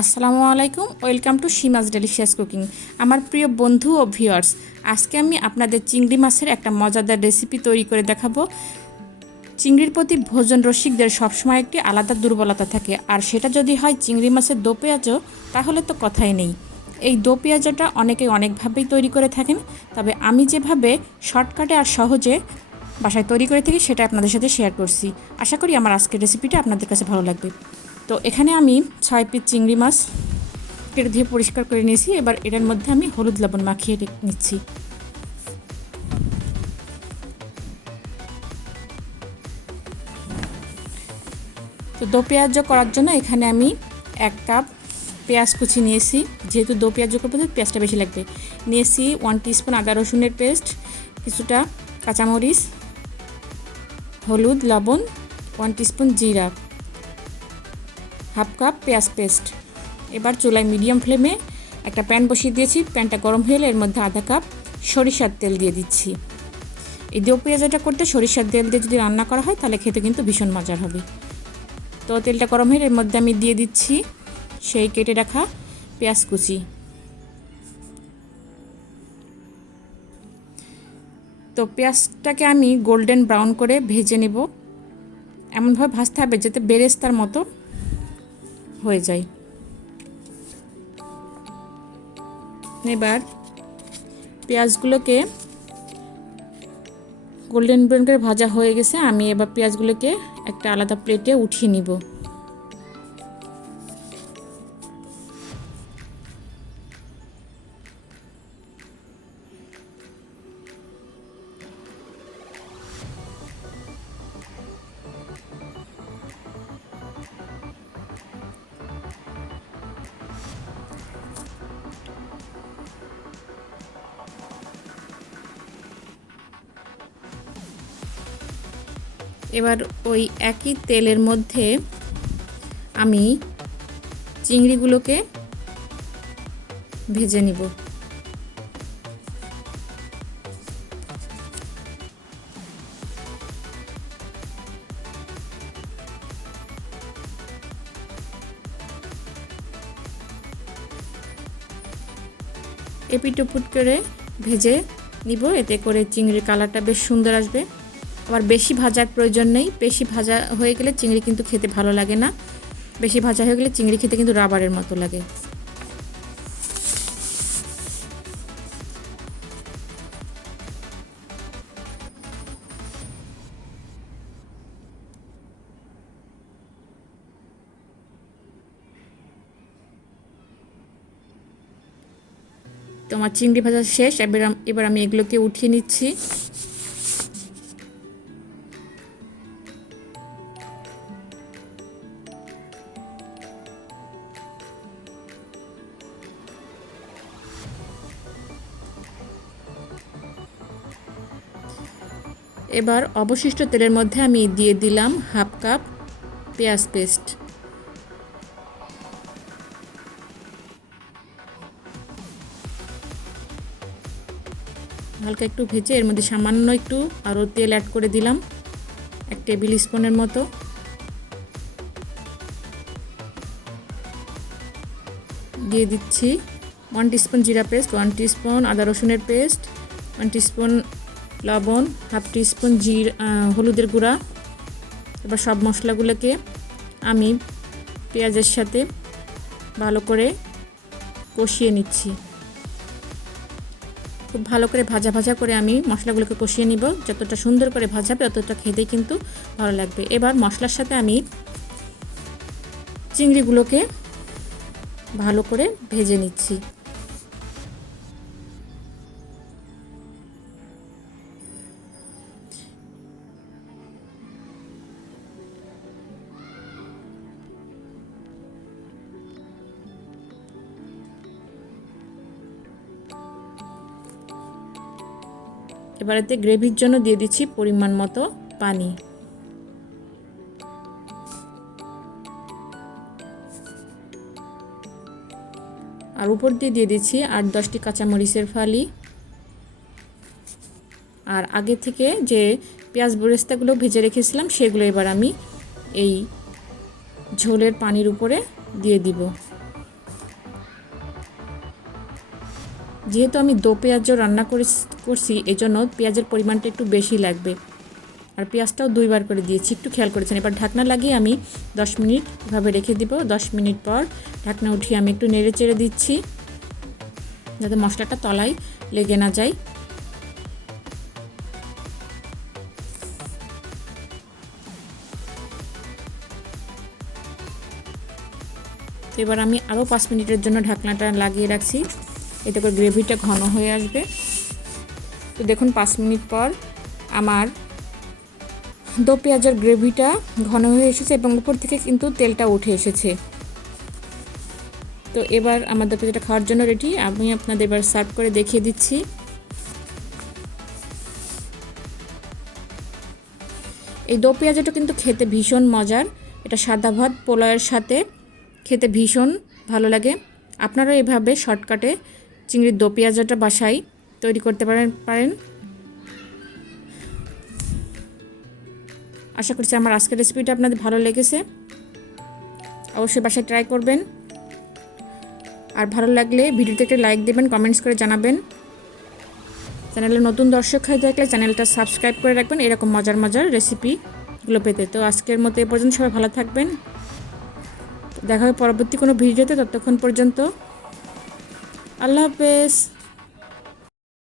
আসসালামু আলাইকুম, welcome to সীমাস delicious cooking. আমার প্রিয় বন্ধু ও ভিউয়ার্স, আজকে আমি আপনাদের চিংড়ি মাছের একটা মজাদার রেসিপি তৈরি করে দেখাবো। চিংড়ির প্রতি ভোজন রসিকদের সবসময় একটি আলাদা দুর্বলতা থাকে, আর সেটা যদি হয় চিংড়ি মাছের দো পেঁয়াজা, তাহলে তো কথাই নেই। এই দো পেঁয়াজাটা অনেকেই অনেকভাবেই তৈরি করে থাকেন, তবে আমি যেভাবে শর্টকাটে আর সহজে বাসায় তৈরি করে থাকি সেটা আপনাদের সাথে শেয়ার করছি। আশা করি আমার আজকের রেসিপিটা আপনাদের কাছে ভালো লাগবে। তো এখানে আমি 6 পিস চিংড়ি মাছ কেটে ধুয়ে পরিষ্কার করে নিয়েছি। এবার এটার মধ্যে আমি হলুদ লবণ মাখিয়ে নিচ্ছি। তো দো পেঁয়াজ করার জন্য এখানে আমি 1 কাপ পেঁয়াজ কুচি নিয়েছি, যেহেতু দো পেঁয়াজ করবো তো পেঁয়াজটা বেশি লাগবে। নিয়েছি 1 টিস্পুন আদা রসুনের পেস্ট, কিছুটা কাঁচামরিচ, হলুদ লবণ, 1 টিস্পুন জিরা, হাফ কাপ পেঁয়াজ পেস্ট। এবার চুলায় মিডিয়াম ফ্লেমে একটা প্যান বসিয়ে দিয়েছি। প্যানটা গরম হয়ে এলে এর মধ্যে আধা কাপ সরিষার তেল দিয়ে দিচ্ছি। এই দো পেঁয়াজাটা করতে সরিষার তেল দিয়ে যদি রান্না করা হয় তাহলে খেতে কিন্তু ভীষণ মজার হবে। তো তেলটা গরম হয়ে এর মধ্যে আমি দিয়ে দিচ্ছি সেই কেটে রাখা পেঁয়াজ কুচি। তো পেঁয়াজটাকে আমি গোল্ডেন ব্রাউন করে ভেজে নেব। এমনভাবে ভাজতে হবে যাতে বেরেস্তার মতো হয়ে যায়। এবার পেঁয়াজগুলোকে গোল্ডেন ব্রাউন করে ভাজা হয়ে গেছে। আমি এবার পেঁয়াজগুলোকে একটা আলাদা প্লেটে উঠিয়ে নিব। এবার ওই একই তেলের মধ্যে আমি চিংড়িগুলোকে ভেজে নিব। এপিট ওপিট করে ভেজে নিব, এতে করে চিংড়ির কালারটা বেশ সুন্দর আসবে। আবার বেশি ভাজার প্রয়োজন নেই, বেশি ভাজা হয়ে গেলে চিংড়ি কিন্তু খেতে ভালো লাগে না। বেশি ভাজা হয়ে গেলে চিংড়ি খেতে কিন্তু রাবারের মতো লাগে। তো আমার চিংড়ি ভাজা শেষ। এবার আমি এগুলোকে উঠিয়ে নিচ্ছি। এবার অবশিষ্ট তেলের মধ্যে আমি দিয়ে দিলাম হাফ কাপ পেঁয়াজ পেস্ট। হালকা একটু ভেজে এর মধ্যে সামান্য একটু আরও তেল অ্যাড করে দিলাম, 1 টেবিল স্পুনের মতো। দিয়ে দিচ্ছি 1 টিস্পুন জিরা পেস্ট, 1 টিস্পুন আদা রসুনের পেস্ট, 1 টিস্পুন লবণ, হাফ টিস্পুন হলুদের গুঁড়া। এবার সব মশলাগুলোকে আমি পেঁয়াজের সাথে ভালো করে কষিয়ে নিচ্ছি। খুব ভালো করে ভাজা ভাজা করে আমি মশলাগুলোকে কষিয়ে নিব। যতটা সুন্দর করে ভাজাবে ততটা খেতেই কিন্তু ভালো লাগবে। এবার মশলার সাথে আমি চিংড়িগুলোকে ভালো করে ভেজে নিচ্ছি। এবারেতে গ্রেভির জন্য দিয়ে দিচ্ছি পরিমাণ মতো পানি। আর উপর দিয়ে দিচ্ছি 8-10টি কাঁচামরিচের ফালি। আর আগে থেকে যে পেঁয়াজ বেরেস্তাগুলো ভেজে রেখেছিলাম সেগুলো এবার আমি এই ঝোলের পানির উপরে দিয়ে দিব। যেহেতু আমি দো পেঁয়াজ রান্না করছি এজন্য পেঁয়াজের পরিমাণটা একটু বেশি লাগবে। আর পেঁয়াজটাও 2 বার করে দিয়েছি, একটু খেয়াল করেছেন। এবার ঢাকনা লাগিয়ে আমি 10 মিনিট এভাবে রেখে দিব। 10 মিনিট পর ঢাকনা উঠিয়ে আমি একটু নেড়ে চেড়ে দিচ্ছি যাতে মশলাটা তলায় লেগে না যায়। তো এবার আমি আরও 5 মিনিটের জন্য ঢাকনাটা লাগিয়ে রাখছি, এতে করে গ্রেভিটা ঘন হয়ে আসবে। তো দেখুন 5 মিনিট পর আমার দো পেঁয়াজের গ্রেভিটা ঘন হয়ে এসেছে এবং উপর থেকে কিন্তু তেলটা উঠে এসেছে। তো এবার আমার দো পেঁয়াজটা খাওয়ার জন্য রেডি। আমি আপনাদের এবার সার্ভ করে দেখিয়ে দিচ্ছি। এই দো পেঁয়াজটা কিন্তু খেতে ভীষণ মজার, এটা সাদা ভাত পোলাওয়ের সাথে খেতে ভীষণ ভালো লাগে। আপনারা এভাবে শর্টকাটে চিংড়ির দো পেঁয়াজাটা বাসায় তৈরি করতে পারেন। আশা করছি আমার আজকের রেসিপিটা আপনাদের ভালো লেগেছে, অবশ্যই বাসায় ট্রাই করবেন। আর ভালো লাগলে ভিডিওতে একটা লাইক দেবেন, কমেন্টস করে জানাবেন। চ্যানেলে নতুন দর্শক হয়ে থাকলে চ্যানেলটা সাবস্ক্রাইব করে রাখবেন এরকম মজার মজার রেসিপিগুলো পেতে। তো আজকের মতো এ পর্যন্ত, সবাই ভালো থাকবেন, দেখা হবে পরবর্তী কোনো ভিডিওতে। ততক্ষণ পর্যন্ত আল্লাহ হাফেজ।